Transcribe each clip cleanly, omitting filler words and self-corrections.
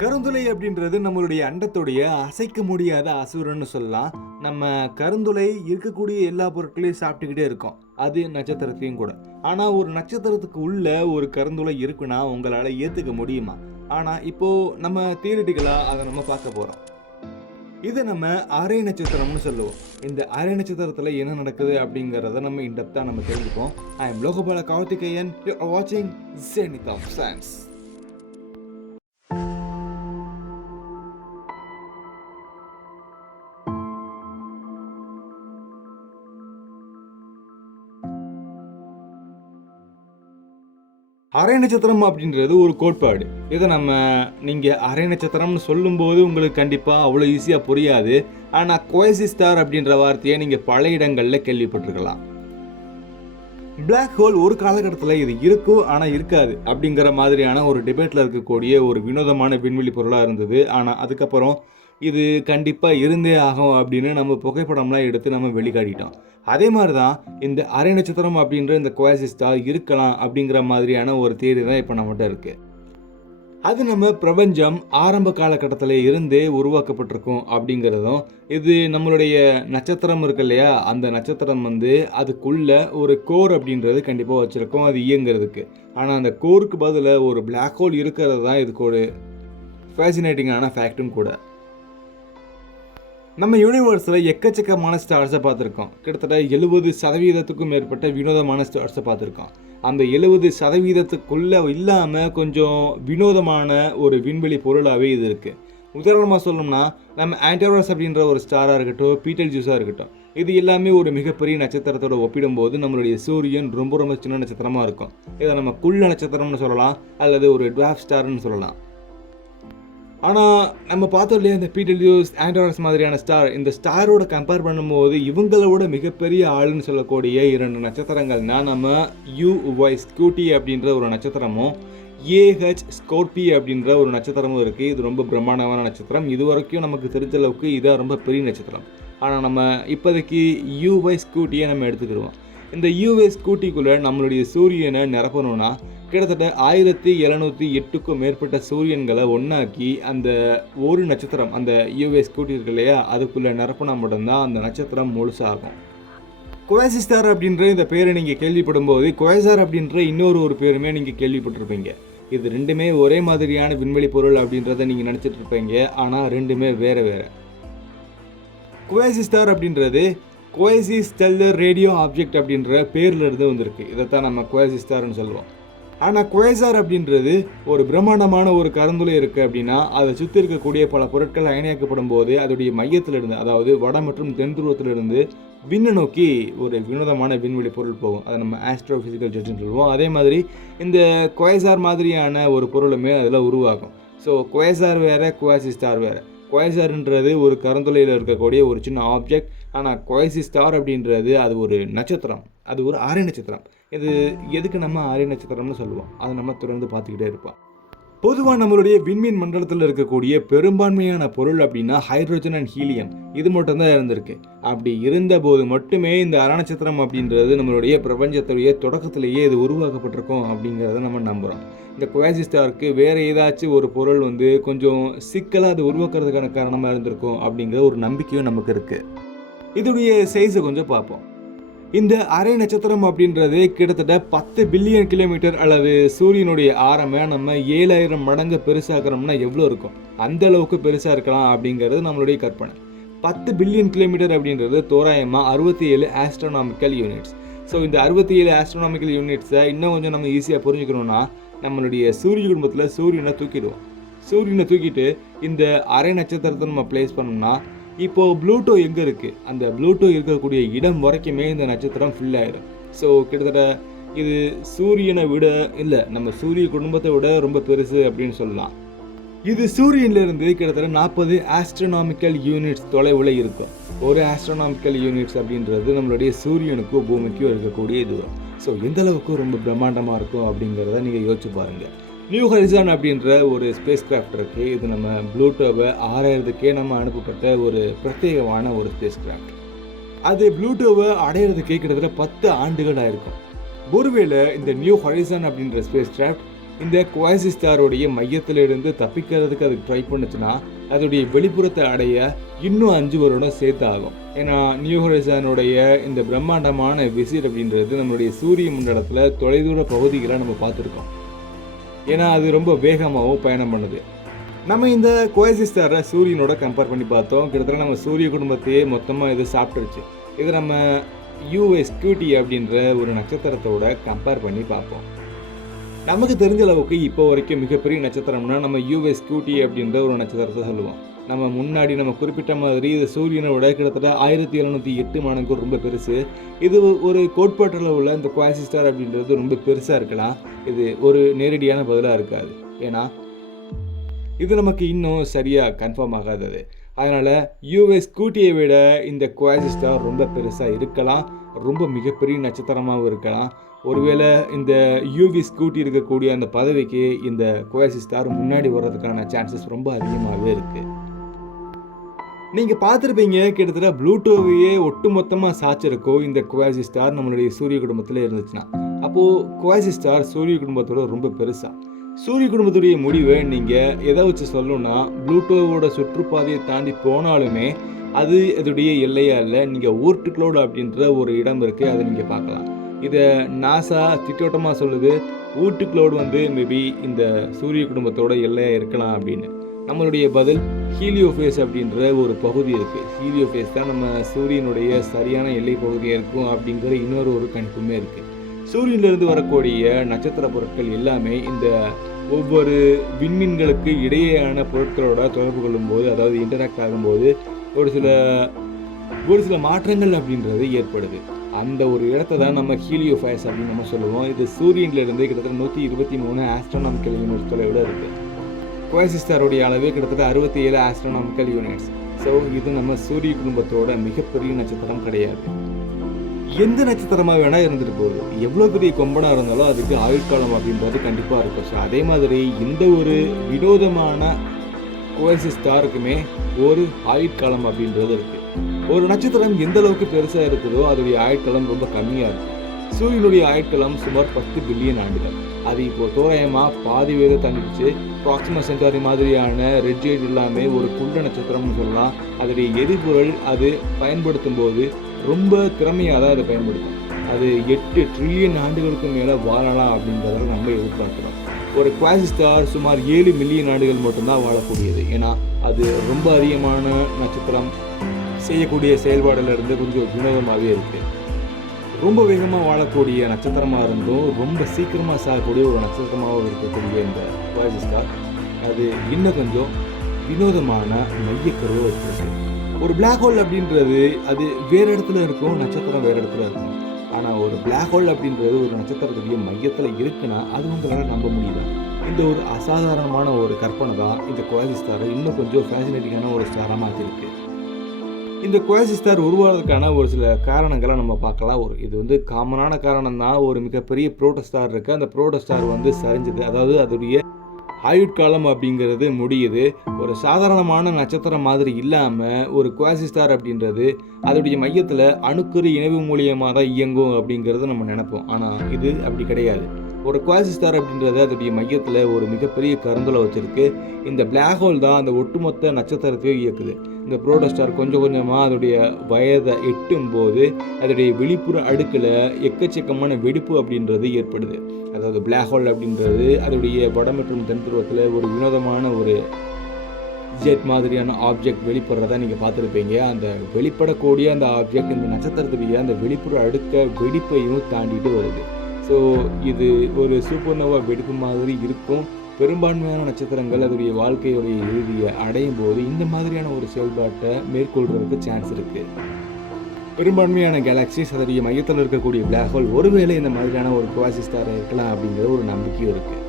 கருந்துளை அப்படின்றது நம்மளுடைய அண்டத்துடைய அசைக்க முடியாத அசுரன்னு சொல்லலாம். நம்ம கருந்துளை இருக்கக்கூடிய எல்லா பொருட்களையும் சாப்பிட்டுக்கிட்டே இருக்கோம். அது நட்சத்திரத்தையும் கூட. ஆனா ஒரு நட்சத்திரத்துக்கு உள்ள ஒரு கருந்துளை இருக்குன்னா உங்களால ஏத்துக்க முடியுமா? ஆனா இப்போ நம்ம தியரிட்டிக்கலா அதை நம்ம பார்க்க போறோம். இதை நம்ம அரை நட்சத்திரம்னு சொல்லுவோம். இந்த அரை நட்சத்திரத்துல என்ன நடக்குது அப்படிங்கறத நம்ம இன்டெப்தா நம்ம தெரிஞ்சுப்போம். I am Logabala Karthikeyan. You are வாட்சிங் ஜெனித் ஆஃப் சயின்ஸ். அரை நட்சத்திரம் அப்படின்றது ஒரு கோட்பாடு. இதை நீங்கள் அரை நட்சத்திரம்னு சொல்லும்போது உங்களுக்கு கண்டிப்பாக அவ்வளோ ஈஸியாக புரியாது. ஆனால் குவைசி ஸ்டார் அப்படின்ற வார்த்தையை நீங்கள் பல இடங்களில் கேள்விப்பட்டிருக்கலாம். பிளாக் ஹோல் ஒரு காலகட்டத்தில் இது இருக்கும் ஆனால் இருக்காது அப்படிங்கிற மாதிரியான ஒரு டிபேட்டில் இருக்கக்கூடிய ஒரு வினோதமான விண்வெளி பொருளாக இருந்தது. ஆனால் அதுக்கப்புறம் இது கண்டிப்பாக இருந்தே ஆகும் அப்படின்னு நம்ம புகைப்படம்லாம் எடுத்து நம்ம வெளிக்காட்டிட்டோம். அதே மாதிரி தான் இந்த அரை நட்சத்திரம் அப்படின்ற இந்த குவைசி ஸ்டார் இருக்கலாம் அப்படிங்கிற மாதிரியான ஒரு தியரி தான் இப்போ நம்மகிட்ட இருக்கு. அது நம்ம பிரபஞ்சம் ஆரம்ப காலகட்டத்தில் இருந்தே உருவாக்கப்பட்டிருக்கும் அப்படிங்கிறதும், இது நம்மளுடைய நட்சத்திரம் இருக்கு இல்லையா, அந்த நட்சத்திரம் அதுக்குள்ள ஒரு கோர் அப்படின்றது கண்டிப்பாக வச்சிருக்கோம் அது இயங்குறதுக்கு. ஆனால் அந்த கோருக்கு பதிலாக ஒரு பிளாக் ஹோல் இருக்கிறது தான் இதுக்கு ஒரு ஃபேசினேட்டிங்கான ஃபேக்டும் கூட. நம்ம யூனிவர்ஸில் எக்கச்சக்கமான ஸ்டார்ஸை பார்த்துருக்கோம். கிட்டத்தட்ட 70% மேற்பட்ட வினோதமான ஸ்டார்ஸை பார்த்துருக்கோம். அந்த 70%க்குள்ளே இல்லாமல் கொஞ்சம் வினோதமான ஒரு விண்வெளி பொருளாகவே இது இருக்குது. உதாரணமாக சொல்லணும்னா நம்ம ஆன்டரோஸ் அப்படின்ற ஒரு ஸ்டாராக இருக்கட்டும், பீட்டல் ஜூஸாக இருக்கட்டும், இது எல்லாமே ஒரு மிகப்பெரிய நட்சத்திரத்தோடு ஒப்பிடும்போது நம்மளுடைய சூரியன் ரொம்ப ரொம்ப சின்ன நட்சத்திரமாக இருக்கும். இதை நம்ம குள்ள நட்சத்திரம்னு சொல்லலாம், அல்லது ஒரு டுவார்ஃப் ஸ்டார்னு சொல்லலாம். ஆனால் நம்ம பார்த்தோம் இல்லையா, இந்த பீட்டல்ஜூஸ், ஆன்டரோஸ் மாதிரியான ஸ்டார், இந்த ஸ்டாரோட கம்பேர் பண்ணும்போது இவங்களோட மிகப்பெரிய ஆளுன்னு சொல்லக்கூடிய 2 நட்சத்திரங்கள்னா நம்ம UY ஸ்கூட்டி அப்படின்ற ஒரு நட்சத்திரமும், AH ஸ்கோர்பி அப்படின்ற ஒரு நட்சத்திரமும் இருக்குது. இது ரொம்ப பிரம்மாண்டமான நட்சத்திரம். இது வரைக்கும் நமக்கு தெரிஞ்ச அளவுக்கு இதான் ரொம்ப பெரிய நட்சத்திரம். ஆனால் நம்ம இப்போதைக்கு UY ஸ்கூட்டியை நம்ம எடுத்துக்கிடுவோம். இந்த UY ஸ்கூட்டிக்குள்ளே நம்மளுடைய சூரியனை நிரப்பணும்னா கிட்டத்தட்ட 1708க்கும் மேற்பட்ட சூரியன்களை ஒன்றாக்கி அந்த ஒரு நட்சத்திரம், அந்த UY ஸ்கூட்டி இருக்கு இல்லையா, அதுக்குள்ளே நிரப்பினா மட்டும்தான் அந்த நட்சத்திரம் முழுசாகும். குவைசி ஸ்டார் அப்படின்ற இந்த பேரை நீங்கள் கேள்விப்படும் போது குவைசார் அப்படின்ற இன்னொரு பேருமே நீங்கள் கேள்விப்பட்டிருப்பீங்க. இது ரெண்டுமே ஒரே மாதிரியான விண்வெளி பொருள் அப்படின்றத நீங்கள் நினச்சிட்டு இருப்பீங்க. ஆனால் ரெண்டுமே வேறு வேறு. குவைசி ஸ்டார் அப்படின்றது குவைசி ஸ்டெல்லர் ரேடியோ ஆப்ஜெக்ட் அப்படின்ற பேரில் இருந்து வந்திருக்கு. இதைத்தான் நம்ம குவைசி ஸ்டார்னு சொல்லுவோம். ஆனால் குவைசார் அப்படின்றது ஒரு பிரம்மாண்டமான ஒரு கருந்துளை இருக்குது அப்படின்னா அதை சுற்றி இருக்கக்கூடிய பல பொருட்கள் அயனியாக்கப்படும் போது அதோடைய மையத்திலிருந்து, அதாவது வட மற்றும் தென் துருவத்திலிருந்து விண்ணை நோக்கி ஒரு வினோதமான விண்வெளி பொருள் போகும். அதை நம்ம ஆஸ்ட்ரோஃபிசிக்கல் ஜெட்னு சொல்லுவோம். அதே மாதிரி இந்த குவைசார் மாதிரியான ஒரு பொருளுமே அதில் உருவாகும். ஸோ குவைசார் வேறு, குவைசி ஸ்டார் வேறு. குவைசார்ன்றது ஒரு கருந்துளையில் இருக்கக்கூடிய ஒரு சின்ன ஆப்ஜெக்ட். ஆனால் குவைசி ஸ்டார் அப்படின்றது அது ஒரு நட்சத்திரம், அது ஒரு அரை நட்சத்திரம். இது எதுக்கு நம்ம அரை நட்சத்திரம்னு சொல்லுவோம். அதை நம்ம தொடர்ந்து பார்த்துக்கிட்டே இருப்போம். பொதுவாக நம்மளுடைய விண்மீன் மண்டலத்தில் இருக்கக்கூடிய பெரும்பான்மையான பொருள் அப்படின்னா ஹைட்ரோஜன் அண்ட் ஹீலியம், இது மட்டும்தான் இருந்திருக்கு. அப்படி இருந்த போது மட்டுமே இந்த அரை நட்சத்திரம் அப்படின்றது நம்மளுடைய பிரபஞ்சத்துடைய தொடக்கத்திலேயே இது உருவாக்கப்பட்டிருக்கும் அப்படிங்கிறத நம்ம நம்புகிறோம். இந்த குவைசி ஸ்டாருக்கு வேறு ஏதாச்சும் ஒரு பொருள் கொஞ்சம் சிக்கலாக அது உருவாக்குறதுக்கான காரணமாக இருந்திருக்கும் அப்படிங்கிற ஒரு நம்பிக்கையும் நமக்கு இருக்குது. இதோடைய சைஸை கொஞ்சம் பார்ப்போம். இந்த அரை நட்சத்திரம் அப்படின்றது கிட்டத்தட்ட 10 பில்லியன் கிலோமீட்டர் அல்லது சூரியனுடைய ஆரம்பை நம்ம 7000 மடங்கு பெருசாக்கிறோம்னா எவ்வளோ இருக்கும், அந்த அளவுக்கு பெருசாக இருக்கலாம் அப்படிங்கிறது நம்மளுடைய கற்பனை. 10 பில்லியன் கிலோமீட்டர் அப்படின்றது தோராயமாக 67 ஆஸ்ட்ரோனாமிக்கல் யூனிட்ஸ். ஸோ இந்த 67 ஆஸ்ட்ரோனாமிக்கல் யூனிட்ஸை இன்னும் கொஞ்சம் நம்ம ஈஸியாக புரிஞ்சுக்கணும்னா நம்மளுடைய சூரிய குடும்பத்தில் சூரியனை தூக்கிடுவோம். சூரியனை தூக்கிட்டு இந்த அரை நட்சத்திரத்தை நம்ம பிளேஸ் பண்ணோம்னா, இப்போது ப்ளூட்டோ எங்கே இருக்குது, அந்த ப்ளூட்டோ இருக்கக்கூடிய இடம் வரைக்குமே இந்த நட்சத்திரம் ஃபில் ஆகிடும். ஸோ கிட்டத்தட்ட இது சூரியனை விட இல்லை, நம்ம சூரிய குடும்பத்தை விட ரொம்ப பெருசு அப்படின்னு சொல்லலாம். இது சூரியனிலிருந்து கிட்டத்தட்ட 40 ஆஸ்ட்ரோனாமிக்கல் யூனிட்ஸ் தொலைவில் இருக்கும். ஒரு ஆஸ்ட்ரோனாமிக்கல் யூனிட்ஸ் அப்படின்றது நம்மளுடைய சூரியனுக்கும் பூமிக்கும் இருக்கக்கூடிய தூரம். ஸோ எந்த அளவுக்கு ரொம்ப பிரம்மாண்டமாக இருக்கும் அப்படிங்கிறத நீங்கள் யோசிச்சு பாருங்கள். நியூ ஹரிசான் அப்படின்ற ஒரு ஸ்பேஸ் கிராஃப்ட் இருக்குது. இது நம்ம ப்ளூட்டோவை 6000க்கே நம்ம அனுப்பப்பட்ட ஒரு பிரத்யேகமான ஒரு ஸ்பேஸ் கிராஃப்ட். அது ப்ளூட்டோவை அடையிறதுக்கே கிட்டத்தட்ட 10 ஆண்டுகள் ஆயிருக்கும். ஒருவேளை இந்த நியூ ஹரிசான் அப்படின்ற ஸ்பேஸ் கிராஃப்ட் இந்த குவாசி ஸ்டாருடைய மையத்திலிருந்து தப்பிக்கிறதுக்கு அதுக்கு ட்ரை பண்ணுச்சுன்னா அதோடைய வெளிப்புறத்தை அடைய இன்னும் 5 வருடம் சேர்த்து ஆகும். ஏன்னா நியூ ஹொரைசானுடைய இந்த பிரம்மாண்டமான விசிட் அப்படின்றது நம்மளுடைய சூரிய மண்டலத்தில் தொலைதூர பகுதிகளை நம்ம பார்த்துருக்கோம். ஏன்னா அது ரொம்ப வேகமாகவும் பயணம் பண்ணுது. நம்ம இந்த குவாசி ஸ்டாரை சூரியனோட கம்பேர் பண்ணி பார்த்தோம். கிட்டத்தட்ட நம்ம சூரிய குடும்பத்தையே மொத்தமாக இது சாப்பிட்டுருச்சு. இது நம்ம UV-Scuti அப்படின்ற ஒரு நட்சத்திரத்தோட கம்பேர் பண்ணி பார்ப்போம். நமக்கு தெரிஞ்ச அளவுக்கு இப்போ வரைக்கும் மிகப்பெரிய நட்சத்திரம்னா நம்ம UV-Scuti அப்படின்ற ஒரு நட்சத்திரத்தை சொல்லுவோம். நம்ம முன்னாடி நம்ம குறிப்பிட்ட மாதிரி இது சூரியனோட கிட்டத்தட்ட 1708 மடங்கு ரொம்ப பெருசு. இது ஒரு கோட்பாட்டில் உள்ள இந்த குவாசி ஸ்டார் அப்படின்றது ரொம்ப பெருசாக இருக்கலாம். இது ஒரு நேரடியான பதிலாக இருக்காது. ஏன்னா இது நமக்கு இன்னும் சரியாக கன்ஃபார்ம் ஆகாதது. அதனால் UV-Scutiயை விட இந்த குவாசி ஸ்டார் ரொம்ப பெருசாக இருக்கலாம். ரொம்ப மிகப்பெரிய நட்சத்திரமாகவும் இருக்கலாம். ஒருவேளை இந்த UV-Scuti இருக்கக்கூடிய அந்த பதவிக்கு இந்த குவாசி ஸ்டார் முன்னாடி வர்றதுக்கான சான்சஸ் ரொம்ப அதிகமாகவே இருக்குது. நீங்கள் பார்த்துருப்பீங்க, கிட்டத்தட்ட ப்ளூட்டோவையே ஒட்டு மொத்தமாக சாய்ச்சிருக்கோம் இந்த குவாசி ஸ்டார் நம்மளுடைய சூரிய குடும்பத்தில் இருந்துச்சுன்னா. அப்போது குவாசி ஸ்டார் சூரிய குடும்பத்தோட ரொம்ப பெருசாக. சூரிய குடும்பத்துடைய முடிவை நீங்கள் எதை வச்சு சொல்லணும்னா, ப்ளூட்டோவோட சுற்றுப்பாதையை தாண்டி போனாலுமே அது இதோடைய எல்லையாக இல்லை. நீங்கள் ஊர்ட்டுக்ளோடு அப்படின்ற ஒரு இடம் இருக்குது, அதை நீங்கள் பார்க்கலாம். இதை நாசா திட்டோட்டமாக சொல்லுது, ஊர்ட்டுக்ளோடு மேபி இந்த சூரிய குடும்பத்தோட எல்லையாக இருக்கலாம் அப்படின்னு. நம்மளுடைய பதில் ஹீலியோஃபேஸ் அப்படின்ற ஒரு பகுதி இருக்குது. ஹீலியோஃபேஸ் தான் நம்ம சூரியனுடைய சரியான எல்லை பகுதியாக இருக்கும் அப்படிங்கிற இன்னொரு ஒரு கணிப்புமே இருக்குது. சூரியனிலிருந்து வரக்கூடிய நட்சத்திர பொருட்கள் எல்லாமே இந்த ஒவ்வொரு விண்மீன்களுக்கு இடையேயான பொருட்களோட தொடர்பு கொள்ளும்போது, அதாவது இன்டராக்ட் ஆகும்போது ஒரு சில மாற்றங்கள் அப்படின்றது ஏற்படுது. அந்த ஒரு இடத்த தான் நம்ம ஹீலியோஃபேஸ் அப்படின்னு நம்ம சொல்லுவோம். இது சூரியனிலிருந்து கிட்டத்தட்ட 123 ஆஸ்ட்ரோனாமிக்கல் யூனிட்ஸ் தொலைவில் இருக்குது. குவாசி ஸ்டாருடைய அளவு கிட்டத்தட்ட 67 ஆஸ்ட்ரோனாமிக்கல் யூனிட்ஸ். ஸோ இது நம்ம சூரிய குடும்பத்தோட மிகப்பெரிய நட்சத்திரம் கிடையாது. எந்த நட்சத்திரமாக வேணால் இருந்துட்டு போகுது. எவ்வளோ பெரிய கொம்பனாக இருந்தாலும் அதுக்கு ஆயுட்காலம் அப்படின்றது கண்டிப்பாக இருக்கும். ஸோ அதே மாதிரி இந்த ஒரு வினோதமான குவாசி ஸ்டாருக்குமே ஒரு ஆயுட்காலம் அப்படின்றது இருக்குது. ஒரு நட்சத்திரம் எந்த அளவுக்கு பெருசாக இருக்குதோ அதோடைய ஆயுட்காலம் ரொம்ப கம்மியாக இருக்கும். சூரியனுடைய ஆயுட்காலம் சுமார் 10 பில்லியன் ஆண்டுகள். அது இப்போது தோராயமாக பாதி வேக தங்கிடுச்சு. ப்ராக்சிமா சென்டாரி மாதிரியான ரெட் ஜெயிண்ட் இல்லாமல் ஒரு குண்ட நட்சத்திரம்னு சொல்லலாம். அதோடைய எரிபொருள் அது பயன்படுத்தும் போது ரொம்ப திறமையாக தான் அதை பயன்படுத்தும். அது 8 ட்ரில்லியன் ஆண்டுகளுக்கு மேலே வாழலாம் அப்படின்றத நம்ம எதிர்பார்க்குறோம். ஒரு குவாசி ஸ்டார் சுமார் 7 மில்லியன் ஆண்டுகள் மட்டும்தான் வாழக்கூடியது. ஏன்னா அது ரொம்ப அதிகமான நட்சத்திரம், செய்யக்கூடிய செயல்பாடுலேருந்து கொஞ்சம் வினோதமாகவே இருக்குது. ரொம்ப வேகமாக வாழக்கூடிய நட்சத்திரமாக இருந்தும் ரொம்ப சீக்கிரமாக சாகக்கூடிய ஒரு நட்சத்திரமாகவும் இருக்கக்கூடிய இந்த குவாசி ஸ்டார் அது இன்னும் கொஞ்சம் வினோதமான மையக்கருவை வச்சிருக்கு. ஒரு பிளாக் ஹோல் அப்படின்றது அது வேறு இடத்துல இருக்கும், நட்சத்திரம் வேறு இடத்துல இருக்கும். ஆனால் ஒரு பிளாக் ஹோல் அப்படின்றது ஒரு நட்சத்திரத்துடைய மையத்தில் இருக்குன்னா அது உங்களால் நம்ப முடியல. இந்த ஒரு அசாதாரணமான ஒரு கற்பனை தான் இந்த குவாசி ஸ்டாரை இன்னும் கொஞ்சம் ஃபேசினேட்டிங்கான ஒரு ஸ்டாராக மாற்றிருக்கு. இந்த குவாசி ஸ்டார் உருவாகிறதுக்கான ஒரு சில காரணங்களை நம்ம பார்க்கலாம். இது காமனான காரணம் தான். ஒரு மிகப்பெரிய புரோட்டோஸ்டார் இருக்குது. அந்த புரோட்டோஸ்டார் சரிஞ்சது, அதாவது அதோடைய ஆயுட்காலம் அப்படிங்கிறது முடியுது. ஒரு சாதாரணமான நட்சத்திரம் மாதிரி இல்லாமல் ஒரு குவாசி ஸ்டார் அப்படின்றது அதோடைய மையத்தில் அணுக்கரு இணைவு மூலியமாக தான் இயங்கும் அப்படிங்கிறத நம்ம நினைப்போம். ஆனால் இது அப்படி கிடையாது. ஒரு குவாசி ஸ்டார் அப்படின்றது அதோடைய மையத்தில் ஒரு மிகப்பெரிய கருந்துளை வச்சுருக்கு. இந்த பிளாக் ஹோல் தான் அந்த ஒட்டுமொத்த நட்சத்திரத்தையும் இயக்குது. இந்த புரோட்டோஸ்டார் கொஞ்சம் கொஞ்சமாக அதோடைய வயதை எட்டும் போது அதோடைய வெளிப்புற அடுக்கில் எக்கச்சக்கமான வெடிப்பு அப்படின்றது ஏற்படுது. அதாவது பிளாக் ஹோல் அப்படின்றது அதோடைய வட மற்றும் தென் துருவத்தில் ஒரு வினோதமான ஒரு ஜெட் மாதிரியான ஆப்ஜெக்ட் வெளிப்படுறதா நீங்கள் பார்த்துருப்பீங்க. அந்த வெளிப்படக்கூடிய அந்த ஆப்ஜெக்ட் இந்த நட்சத்திரத்துடைய அந்த வெளிப்புற அடுக்க வெடிப்பையும் தாண்டிட்டு வருது. ஸோ இது ஒரு சூப்பர்னோவா வெடிப்பு மாதிரி இருக்கும். பெரும்பான்மையான நட்சத்திரங்கள் அதோடைய வாழ்க்கையுடைய இறுதியை அடையும் போது இந்த மாதிரியான ஒரு செயல்பாட்டை மேற்கொள்கிறதுக்கு சான்ஸ் இருக்குது. பெரும்பான்மையான கேலக்சிஸ் அதோடைய மையத்தில் இருக்கக்கூடிய பிளாக் ஹோல் ஒருவேளை இந்த மாதிரியான ஒரு குவாசி ஸ்டார் இருக்கலாம் அப்படிங்கிற ஒரு நம்பிக்கையும் இருக்குது.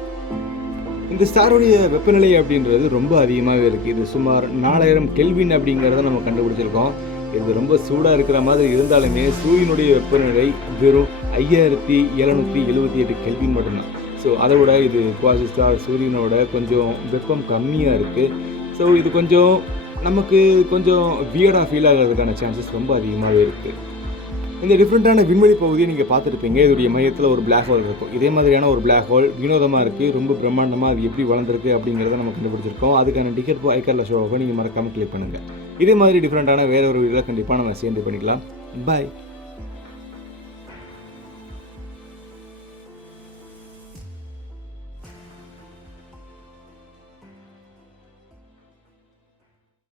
இந்த ஸ்டாருடைய வெப்பநிலை அப்படின்றது ரொம்ப அதிகமாகவே இருக்குது. இது சுமார் 4000 கெல்வின் அப்படிங்கிறத நம்ம கண்டுபிடிச்சிருக்கோம். இது ரொம்ப சூடாக இருக்கிற மாதிரி இருந்தாலுமே சூரியனுடைய வெப்பநிலை வெறும் 5778 கெல்வின் மட்டும்தான். ஸோ அதை விட இது குவாசி ஸ்டார் சூரியனோட கொஞ்சம் வெப்பம் கம்மியாக இருக்குது. ஸோ இது கொஞ்சம் நமக்கு கொஞ்சம் வியர்டாக ஃபீல் ஆகிறதுக்கான சான்சஸ் ரொம்ப அதிகமாகவே இருக்குது. இந்த டிஃப்ரெண்ட்டான விண்வெளி பகுதியை நீங்கள் பார்த்துருப்பீங்க. இதோடைய மையத்தில் ஒரு பிளாக் ஹோல் இருக்கும். இதே மாதிரியான ஒரு பிளாக் ஹோல் வினோதமாக இருக்குது, ரொம்ப பிரம்மாண்டமாக அது எப்படி வளர்ந்துருக்கு அப்படிங்கிறத நம்ம கண்டுபிடிச்சிருக்கோம். அதுக்கான டிக்கெட் ஐகார்டில் ஷோ ஆகும். நீங்கள் மறக்காமல் கிளிக் பண்ணுங்கள். இதே மாதிரி டிஃப்ரெண்ட்டான வேற ஒரு வீடியோவில் கண்டிப்பாக நம்ம சேர்ந்து பண்ணிக்கலாம். பாய்.